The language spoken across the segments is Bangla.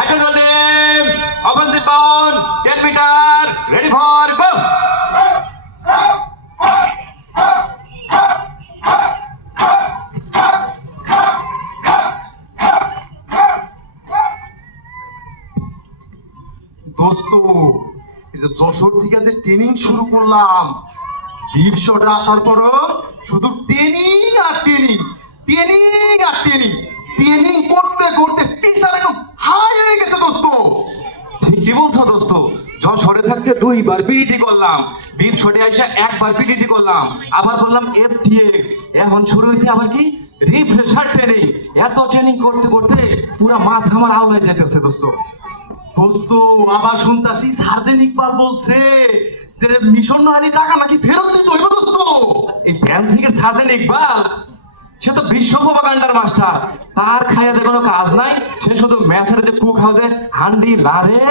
Right on team. Offensive bound. 10 meter. Ready for go. দোস্ত যে যশোর থেকে যে ট্রেনিং শুরু করলাম ডিপ শটে আসার পর শুধু ট্রেনিং আর ট্রেনিং ট্রেনিং ট্রেনিং করতে করতে পিছার একদম হাই হয়ে গেছে দোস্ত ঠিকই বলছো দোস্ত যশোরে থাকতে দুইবার পিডিটি করলাম। বিপ শটে এসে একবার পিডিটি করলাম। আবার করলাম এফটিএক্স এখন শুরু হয়েছে আবার কি? রিফ্রেশার ট্রেনিং এত ট্রেনিং করতে করতে পুরো মাথা আমার আওলায় যেতেছে দোস্ত। দোস্ত, আবার শুনতাছি সার্জেন ইকবাল বলছে যে মিশন নাহারি টাকা নাকি ফেরত দিতে হইব, দোস্ত। এই ফ্যান্সিকের সার্জেন ইকবাল? সে তো বিশ্ব প্রপাগান্ডার মাস্টার। তার খাইয়াতে কোনো কাজ নাই সে শুধু ম্যাচের যে কুক হাউসে হান্ডি লারে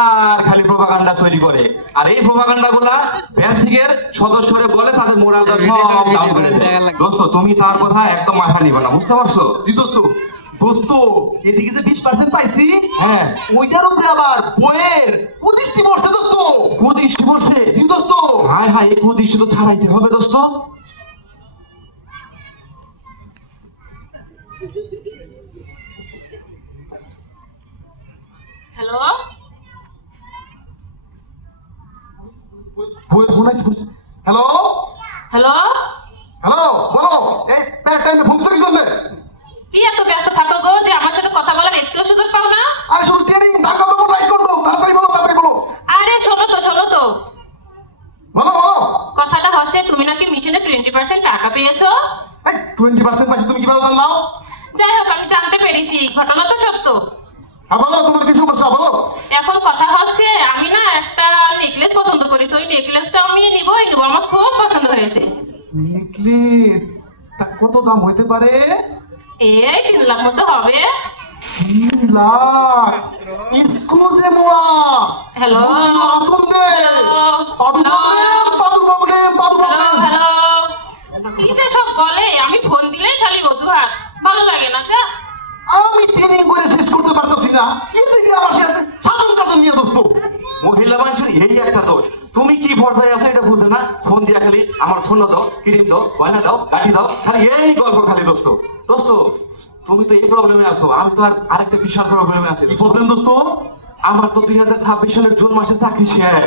আর খালি প্রপাগান্ডা তৈরি করে। আর এই প্রপাগান্ডা গুলা ফ্যান্সিকের সদস্যরে বলে তাদের মোরাল সব down করে দেয়। দোস্ত তুমি তার কথা একদম মাথা নিবে না বুঝতে পারছ? জি দোস্ত। দোস্ত এদিকে যে বিশ পার্সেন্ট পাইছি হ্যাঁ। ওইটার উপরে আবার বইয়ের পঁচিশটি পড়ছে দোস্ত। কুদৃষ্টি পড়ছে? জি দোস্ত। হায় হায় এই কুদৃষ্টি তো ছাড়াইতে হবে দোস্ত। হ্যালো হ্যালো হ্যালো হ্যালো বলো। এই টাইমে ফোন করছিস জন্য? কি এত ব্যস্ত থাকো গো? যে আমার সাথে কথা বলার একটু সুযোগ পাও না? আরে শুধু ট্রেনিং ঢাকা তো রাইট করব তাড়াতাড়ি বলো তাড়াতাড়ি বলো। আরে শোনো তো শোনো তো। বলো বলো। কথাটা হচ্ছে তুমি নাকি মিশনে টোয়েন্টি পার্সেন্ট টাকা পেয়েছ? এই টোয়েন্টি পার্সেন্ট পাইছি তুমি কীভাবে জানলাও যাই হোক আমি জানতে পেরেছি। ঘটনা তো সত্য। তোমার কিছু বলো এখন কথা হচ্ছে আমি না একটা নেকলেস পছন্দ করেছি ওই নেকলেসটা আমি নিবো। আমার খুব পছন্দ হয়েছে। নেকলেস তা কত দাম হইতে পারে? এই তিন লাখ মতো হবে। তিন লাখ? ইস্কুজে মোয়া হ্যালো আতন্দে হ্যালো পাদু প্রবলেম পাদু প্রবলেম পাদু হ্যালো প্রবলেম হ্যালো কি যে সব বলে আমি ফোন দিলেই খালি অজুহাত ভালো লাগে না যা আমি ট্রেনিং করে শেষ করতে পারতেছি না কিন্তু কি আমার সাথে সাধন কাজন নিয়ে দোস্ত মহিলা মানুষের এই একটা দোষ তুমি কি পর্যায়ে আছো এটা বুঝে না। ফোন দিয়া খালি আমার শূন্য দাও, ক্রিম দাও, গয়না দাও গাড়ি দাও, খালি এই গল্প খালি দোস্ত। দোস্ত, তুমি তো এই প্রবলেমে আছো, আমি তো আর আরেকটা বিশাল প্রবলেমে আছি। কি প্রবলেম দোস্ত? আমার তো দুই হাজার ছাব্বিশ সালের জুন মাসে চাকরি শেষ।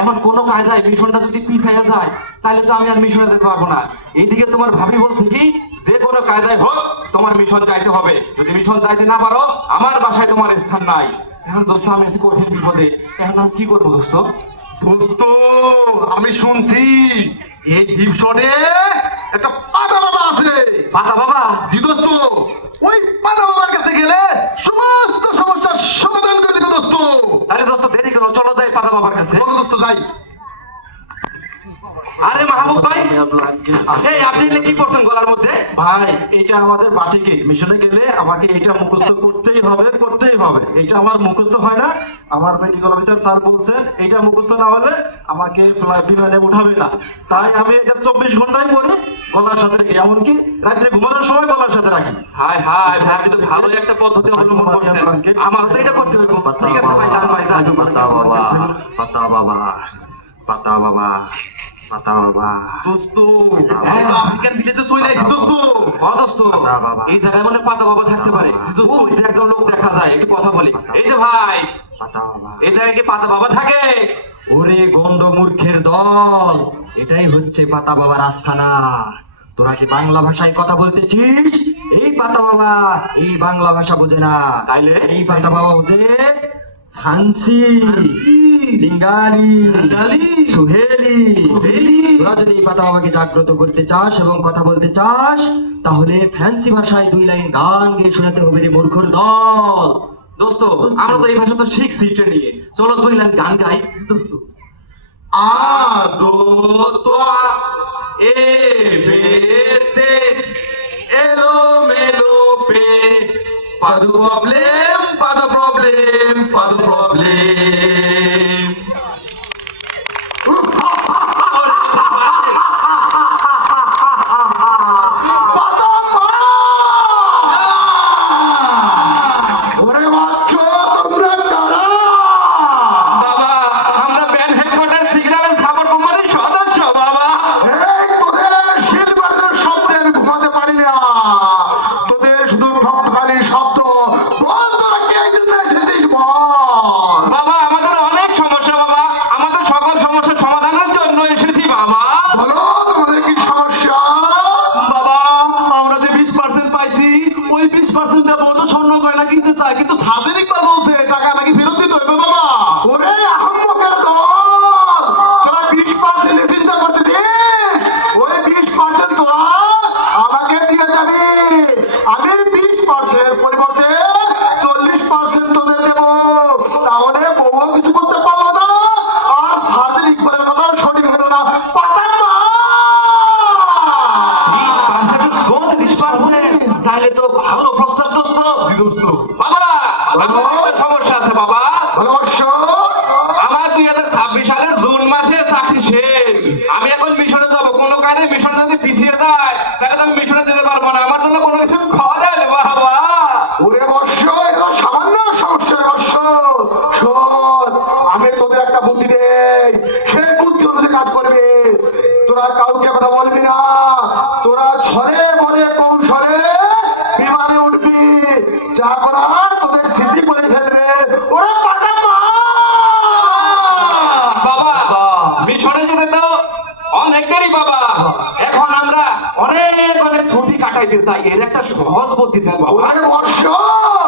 এখন কোনো কায়দায় মিশনটা যদি পিছাইয়া যায়, তাহলে তো আমি আর মিশনে যেতে পারব না। এইদিকে তোমার ভাবি বলছে কি, যে কোনো কায়দায় হোক, তোমার মিশন যাইতে হবে। যদি মিশন যাইতে না পারো, আমার বাসায় তোমার স্থান নাই। এখন দোস্ত, আমি কঠিন বিপদে। এখন আমি কি করব দোস্ত? দোস্ত আমি শুনছি এই ডিপ একটা পাতা বাবা আছে। পাতা বাবা? জি দোস্ত। ওই পাতা বাবার কাছে গেলে সমস্ত সমস্যার সমাধান করে দিবে দোস্ত। আরে দোস্ত দেরি করো চলো যাই পাতা বাবার কাছে। চলো দোস্ত যাই। আরে মাহবুব ভাই এই আপনি কি করছেন গলার মধ্যে? ভাই এটা আমাদের বাটিকে মিশনে গেলে আমাকে এটা মুখস্থ করতেই হবে করতেই হবে। এটা আমার মুখস্থ হয় না। আমার মেডিকেল অফিসার স্যার বলছেন এটা মুখস্থ না হলে আমাকে বিমানে উঠাবে না। তাই আমি এটা চব্বিশ ঘন্টায় পরে গলার সাথে রাখি এমনকি রাত্রে ঘুমানোর সময় গলার সাথে রাখি। হাই হাই ভাই আপনি তো ভালো একটা পদ্ধতি অবলম্বন করছেন। আমার তো এটা করতে হবে। ঠিক আছে ভাই যান ভাই পাতা বাবা পাতা বাবা পাতা বাবা। পাতা বাবা। দোস্ত হ্যাঁ আফ্রিকান ভিলেজে চলে আইছি দোস্ত। অদস্ত এই জায়গায় মানে পাতা বাবা থাকতে পারে। ওই যে একটা লোক দেখা যায় একটু কথা বলি। এই যে ভাই পাতা বাবা। এই জায়গায় কি পাতা বাবা থাকে? ওরে গন্ড মূর্খের দল এটাই হচ্ছে পাতা বাবার আস্থানা তোরা কি বাংলা ভাষায় কথা বলতেছিস? এই পাতা বাবা এই বাংলা ভাষা বোঝে না। তাইলে? এই পাতা বাবা বোঝে ফান্সি লিঙ্গালি সোহেলি তোরা যদি এই পাতা আমাকে জাগ্রত করতে চাস এবং কথা বলতে চাস, তাহলে ফ্যান্সি ভাষায় দুই লাইন গান গিয়ে শোনাতে হবে রে মূর্খর দল। দোস্ত, আমরা তো এই ভাষা তো শিখছি ট্রেনিং এ চলো দুই লাইন গান গাই। দোস্ত। আদো তোয়া এ বেতে এলো। পাদু প্রবলেম পাদু প্রবলেম পাদু প্রবলেম আছে বাবা। আমার দুই হাজার ছাব্বিশ সালের জুন মাসে চাকরি শেষ। আমি এখন মিশনে যাব। কোনো কারণে মিশন যদি পিছিয়ে যায় অনেক অনেক ছুটি কাটাইতে চাই এর একটা সহজ বুদ্ধি বাবা